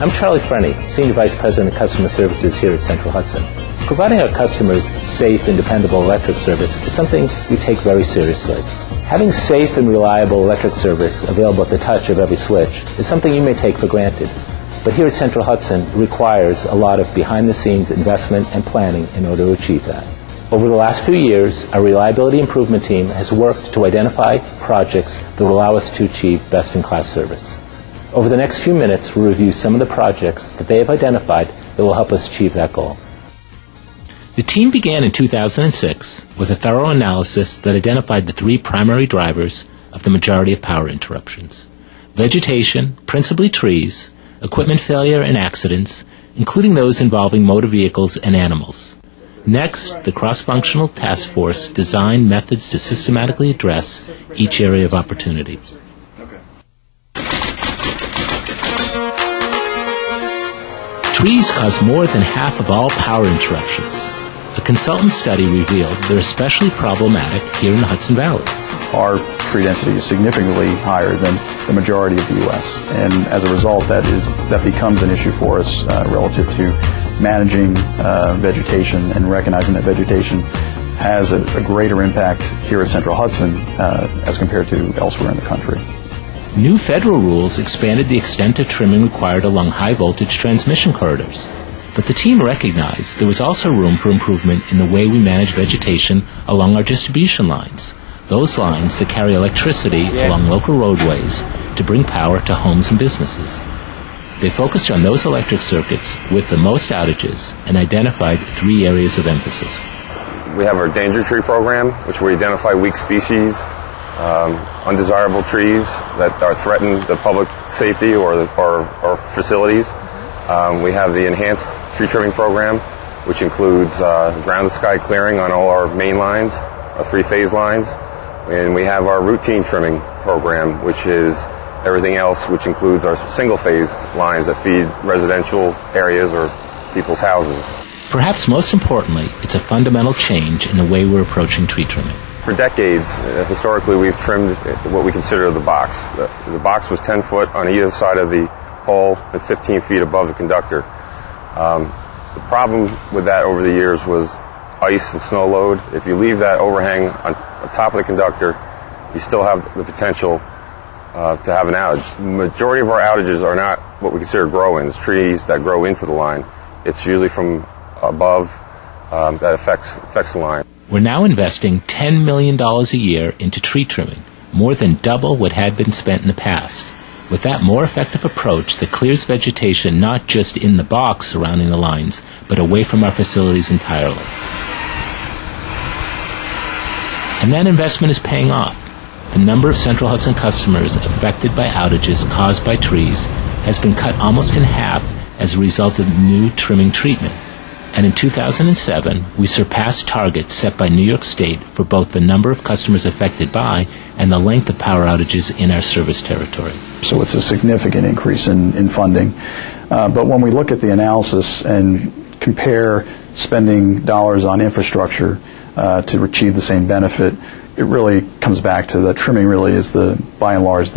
I'm Charlie Freni, Senior Vice President of Customer Services here at Central Hudson. Providing our customers safe and dependable electric service is something we take very seriously. Having safe and reliable electric service available at the touch of every switch is something you may take for granted. But here at Central Hudson, it requires a lot of behind-the-scenes investment and planning in order to achieve that. Over the last few years, our reliability improvement team has worked to identify projects that will allow us to achieve best-in-class service. Over the next few minutes, we'll review some of the projects that they have identified that will help us achieve that goal. The team began in 2006 with a thorough analysis that identified the three primary drivers of the majority of power interruptions: vegetation, principally trees, equipment failure, and accidents, including those involving motor vehicles and animals. Next, the cross-functional task force designed methods to systematically address each area of opportunity. Trees cause more than half of all power interruptions. A consultant study revealed they're especially problematic here in the Hudson Valley. Our tree density is significantly higher than the majority of the U.S., and as a result, that becomes an issue for us relative to managing vegetation and recognizing that vegetation has a greater impact here at Central Hudson as compared to elsewhere in the country. New federal rules expanded the extent of trimming required along high-voltage transmission corridors. But the team recognized there was also room for improvement in the way we manage vegetation along our distribution lines, those lines that carry electricity along local roadways to bring power to homes and businesses. They focused on those electric circuits with the most outages and identified three areas of emphasis. We have our danger tree program, which we identify weak species, undesirable trees that threaten the public safety or facilities. We have the enhanced tree trimming program, which includes ground-to-sky clearing on all our main lines, our three-phase lines. And we have our routine trimming program, which is everything else, which includes our single-phase lines that feed residential areas or people's houses. Perhaps most importantly, it's a fundamental change in the way we're approaching tree trimming. For decades, historically, we've trimmed what we consider the box. The box was 10 foot on either side of the pole and 15 feet above the conductor. The problem with that over the years was ice and snow load. If you leave that overhang on top of the conductor, you still have the potential to have an outage. The majority of our outages are not what we consider grow-ins, trees that grow into the line. It's usually from above that affects the line. We're now investing $10 million a year into tree trimming, more than double what had been spent in the past. With that more effective approach that clears vegetation not just in the box surrounding the lines, but away from our facilities entirely. And that investment is paying off. The number of Central Hudson customers affected by outages caused by trees has been cut almost in half as a result of new trimming treatment. And in 2007, we surpassed targets set by New York State for both the number of customers affected by and the length of power outages in our service territory. So it's a significant increase in funding. But when we look at the analysis and compare spending dollars on infrastructure to achieve the same benefit, it really comes back to that trimming really is by and large,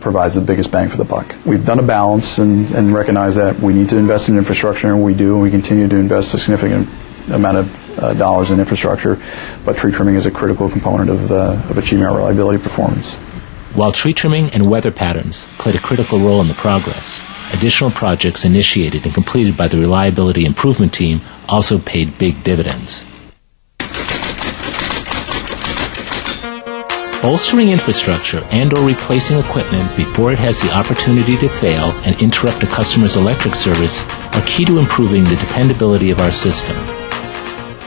provides the biggest bang for the buck. We've done a balance and recognize that we need to invest in infrastructure, and we do, and we continue to invest a significant amount of dollars in infrastructure, but tree trimming is a critical component of achieving our reliability performance. While tree trimming and weather patterns played a critical role in the progress, additional projects initiated and completed by the Reliability Improvement Team also paid big dividends. Bolstering infrastructure and or replacing equipment before it has the opportunity to fail and interrupt a customer's electric service are key to improving the dependability of our system.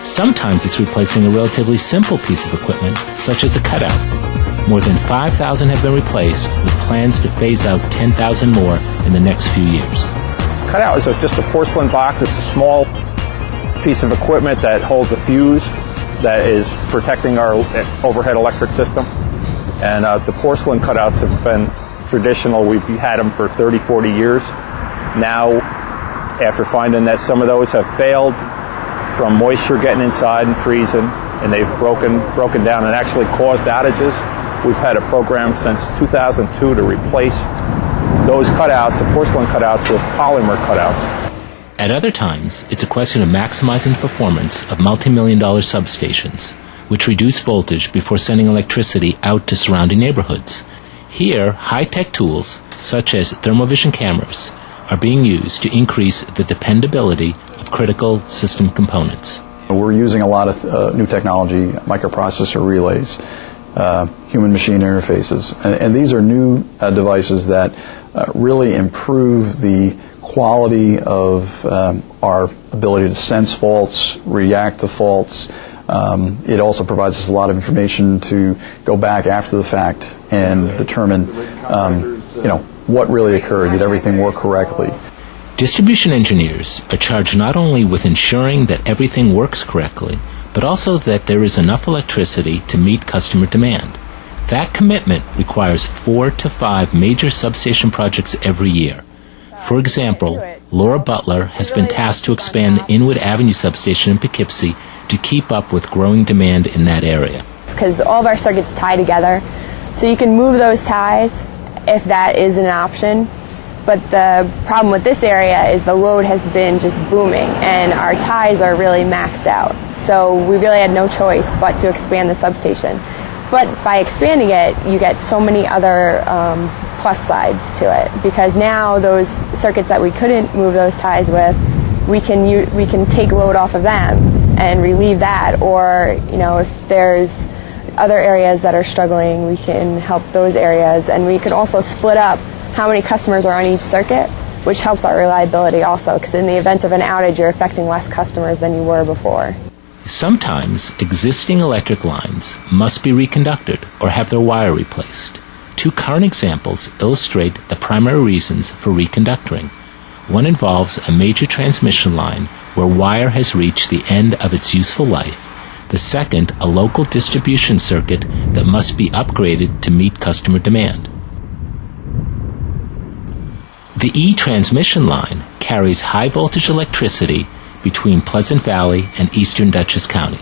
Sometimes it's replacing a relatively simple piece of equipment, such as a cutout. More than 5,000 have been replaced, with plans to phase out 10,000 more in the next few years. Cutout is just a porcelain box. It's a small piece of equipment that holds a fuse that is protecting our overhead electric system. And the porcelain cutouts have been traditional. We've had them for 30, 40 years. Now, after finding that some of those have failed from moisture getting inside and freezing, and they've broken down and actually caused outages, we've had a program since 2002 to replace those cutouts, the porcelain cutouts, with polymer cutouts. At other times, it's a question of maximizing the performance of multi-million-dollar substations, which reduce voltage before sending electricity out to surrounding neighborhoods. Here, high-tech tools, such as thermal-vision cameras, are being used to increase the dependability of critical system components. We're using a lot of new technology, microprocessor relays, human-machine interfaces, and these are new devices that really improve the quality of our ability to sense faults, react to faults. It also provides us a lot of information to go back after the fact and determine, what really occurred. Did everything work correctly? Distribution engineers are charged not only with ensuring that everything works correctly, but also that there is enough electricity to meet customer demand. That commitment requires 4 to 5 major substation projects every year. For example, Laura Butler has been tasked to expand the Inwood Avenue substation in Poughkeepsie to keep up with growing demand in that area. Because all of our circuits tie together, so you can move those ties if that is an option. But the problem with this area is the load has been just booming, and our ties are really maxed out. So we really had no choice but to expand the substation. But by expanding it, you get so many other plus sides to it, because now those circuits that we couldn't move those ties with, we can take load off of them and relieve that, or if there's other areas that are struggling, we can help those areas, and we can also split up how many customers are on each circuit, which helps our reliability also, because in the event of an outage, you're affecting less customers than you were before. Sometimes existing electric lines must be reconducted or have their wire replaced. 2 current examples illustrate the primary reasons for reconductoring. One involves a major transmission line where wire has reached the end of its useful life. The second, a local distribution circuit that must be upgraded to meet customer demand. The E transmission line carries high-voltage electricity between Pleasant Valley and eastern Dutchess County.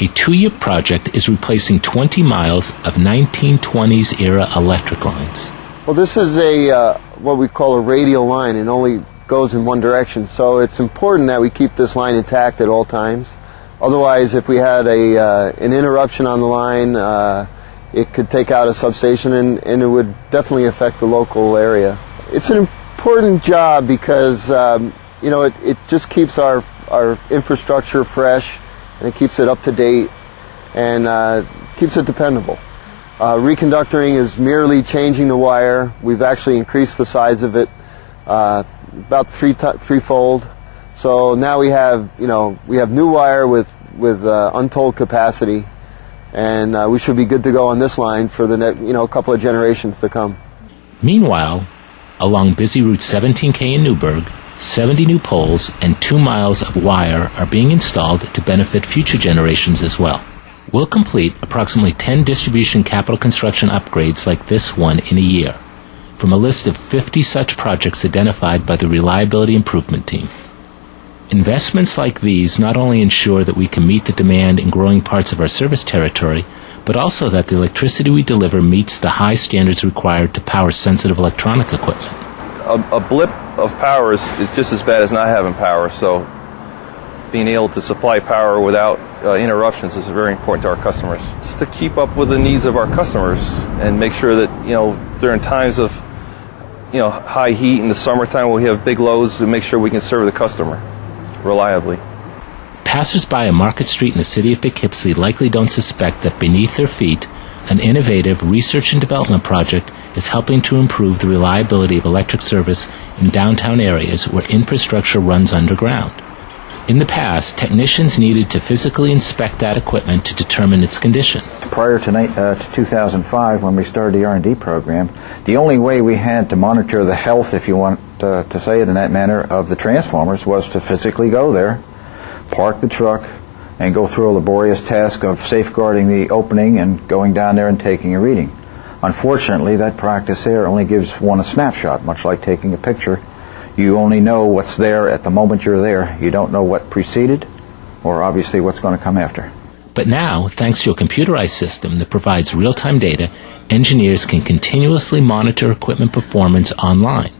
A 2-year project is replacing 20 miles of 1920s-era electric lines. Well, this is what we call a radial line, and only goes in one direction. So it's important that we keep this line intact at all times. Otherwise, if we had an interruption on the line, it could take out a substation, and it would definitely affect the local area. It's an important job because it just keeps our infrastructure fresh, and it keeps it up to date, and keeps it dependable. Reconductoring is merely changing the wire. We've actually increased the size of it about threefold. So now we have new wire with untold capacity, and we should be good to go on this line for the next couple of generations to come. Meanwhile, along busy Route 17K in Newburgh, 70 new poles and 2 miles of wire are being installed to benefit future generations as well. We'll complete approximately 10 distribution capital construction upgrades like this one in a year, from a list of 50 such projects identified by the Reliability Improvement Team. Investments like these not only ensure that we can meet the demand in growing parts of our service territory, but also that the electricity we deliver meets the high standards required to power sensitive electronic equipment. A blip of power is just as bad as not having power, so being able to supply power without interruptions is very important to our customers. It's to keep up with the needs of our customers and make sure that during times of high heat in the summertime when we have big loads, to make sure we can serve the customer reliably. Passers-by a Market Street in the city of Poughkeepsie likely don't suspect that beneath their feet, an innovative research and development project is helping to improve the reliability of electric service in downtown areas where infrastructure runs underground. In the past, technicians needed to physically inspect that equipment to determine its condition. Prior to 2005, when we started the R&D program, the only way we had to monitor the health, if you want to say it in that manner, of the transformers was to physically go there, park the truck, and go through a laborious task of safeguarding the opening and going down there and taking a reading. Unfortunately, that practice there only gives one a snapshot, much like taking a picture. You only know what's there at the moment you're there. You don't know what preceded or obviously what's going to come after. But now, thanks to a computerized system that provides real-time data, engineers can continuously monitor equipment performance online.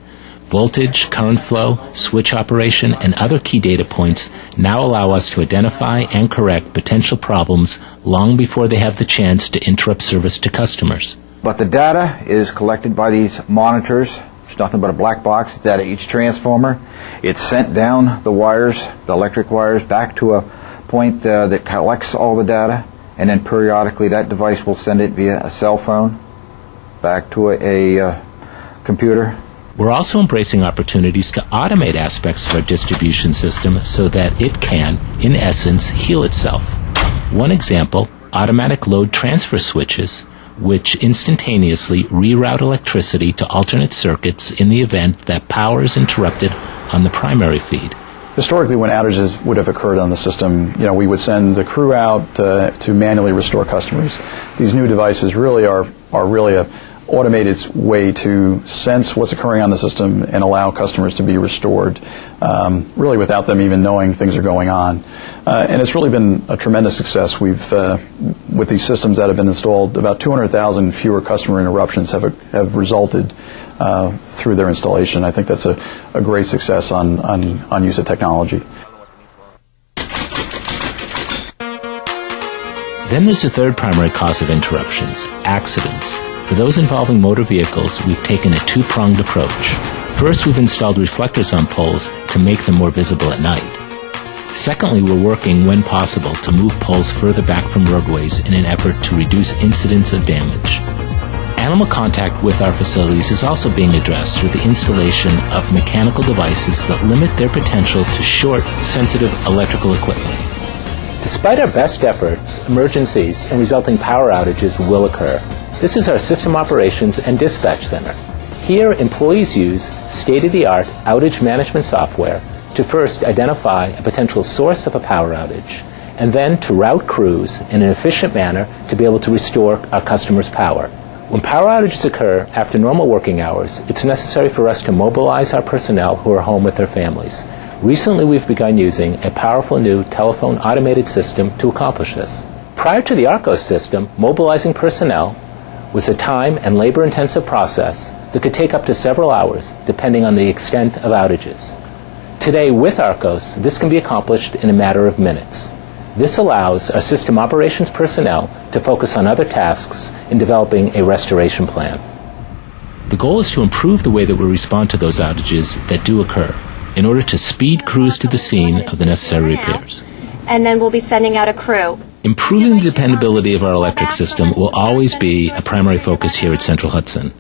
Voltage, current flow, switch operation, and other key data points now allow us to identify and correct potential problems long before they have the chance to interrupt service to customers. But the data is collected by these monitors. It's nothing but a black box. It's at each transformer. It's sent down the wires, the electric wires, back to a point that collects all the data, and then periodically that device will send it via a cell phone back to a computer. We're also embracing opportunities to automate aspects of our distribution system so that it can, in essence, heal itself. One example, automatic load transfer switches, which instantaneously reroute electricity to alternate circuits in the event that power is interrupted on the primary feed. Historically, when outages would have occurred on the system, we would send a crew out to manually restore customers. These new devices really are really a automated way to sense what's occurring on the system and allow customers to be restored, really without them even knowing things are going on. And it's really been a tremendous success. We've, with these systems that have been installed, about 200,000 fewer customer interruptions have resulted through their installation. I think that's a great success on use of technology. Then there's the third primary cause of interruptions, accidents. For those involving motor vehicles, we've taken a two-pronged approach. First, we've installed reflectors on poles to make them more visible at night. Secondly, we're working, when possible, to move poles further back from roadways in an effort to reduce incidents of damage. Animal contact with our facilities is also being addressed through the installation of mechanical devices that limit their potential to short sensitive electrical equipment. Despite our best efforts, emergencies and resulting power outages will occur. This is our System Operations and Dispatch Center. Here, employees use state-of-the-art outage management software to first identify a potential source of a power outage, and then to route crews in an efficient manner to be able to restore our customers' power. When power outages occur after normal working hours, it's necessary for us to mobilize our personnel who are home with their families. Recently, we've begun using a powerful new telephone automated system to accomplish this. Prior to the ARCOS system, mobilizing personnel was a time and labor-intensive process that could take up to several hours, depending on the extent of outages. Today, with ARCOS, this can be accomplished in a matter of minutes. This allows our system operations personnel to focus on other tasks in developing a restoration plan. The goal is to improve the way that we respond to those outages that do occur, in order to speed crews to the scene of the necessary repairs. And then we'll be sending out a crew. Improving the dependability of our electric system will always be a primary focus here at Central Hudson.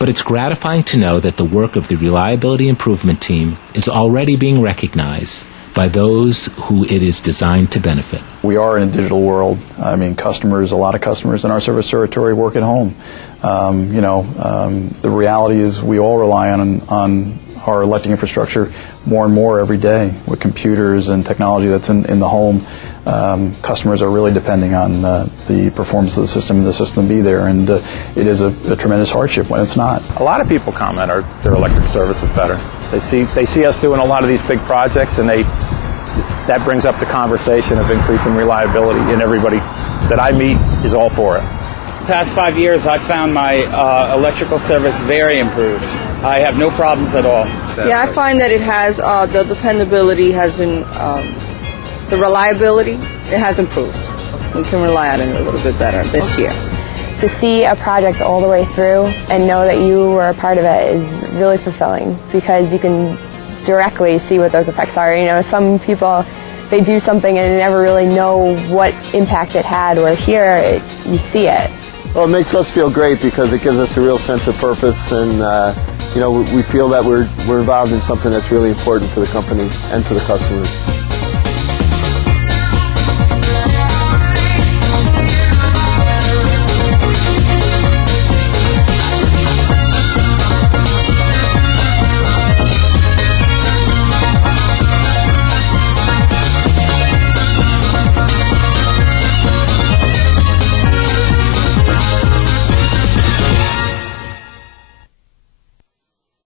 But it's gratifying to know that the work of the Reliability Improvement Team is already being recognized by those who it is designed to benefit. We are in a digital world. I mean, a lot of customers in our service territory work at home. The reality is we all rely on our electric infrastructure more and more every day with computers and technology that's in the home. Customers are really depending on the performance of the system and the system to be there, and it is a tremendous hardship when it's not. A lot of people comment their electric service is better. They see us doing a lot of these big projects, and that brings up the conversation of increasing reliability, and everybody that I meet is all for it. Past 5 years, I found my electrical service very improved. I have no problems at all. Yeah, I find that it has the dependability the reliability, it has improved. We can rely on it a little bit better this year. To see a project all the way through and know that you were a part of it is really fulfilling, because you can directly see what those effects are. Some people, they do something and never really know what impact it had, where here you see it. Well, it makes us feel great because it gives us a real sense of purpose, and we feel that we're involved in something that's really important for the company and for the customers.